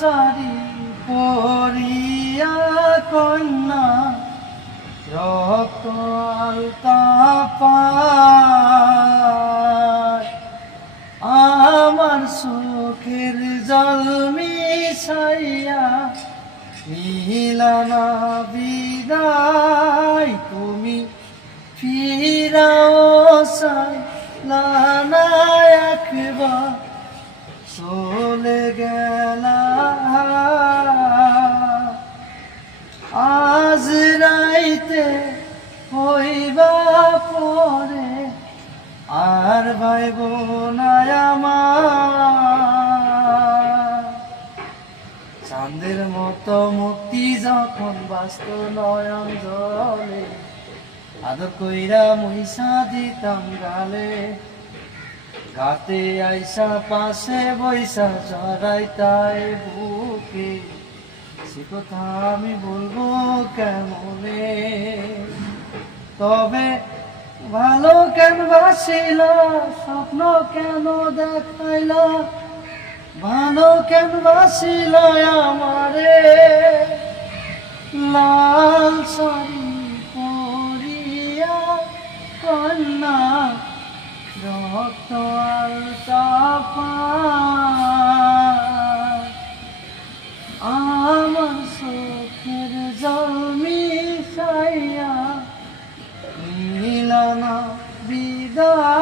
সারি পরিয়া কন্যা রক্ত আলতা পায় আমার চোখের জল মিশাইয়া নীলানা বিদায় তুমি ফিরাও চাইলানা একবার চলে গেলা আজ রাইতে হইবা পরে আর ভাইব না আমার চাঁদের মতো মুক্তি যখন বাস্ত নয়ন জলে আদর কইরা মহিষা দিতাম গালে গাতে আইসা পাশে বৈশা জড়াইতাই বুকে সে কথা আমি বলবো কেমনে তবে ভালো কেন বাসিল স্বপ্ন কেন দেখাইল ভালো কেন বাসিল আমারে লাল শাড়ি পরিয়া কন্যা রক্ত আলতা পায় আমার চোখের জল মিশাইয়া নীলানা বিদায়।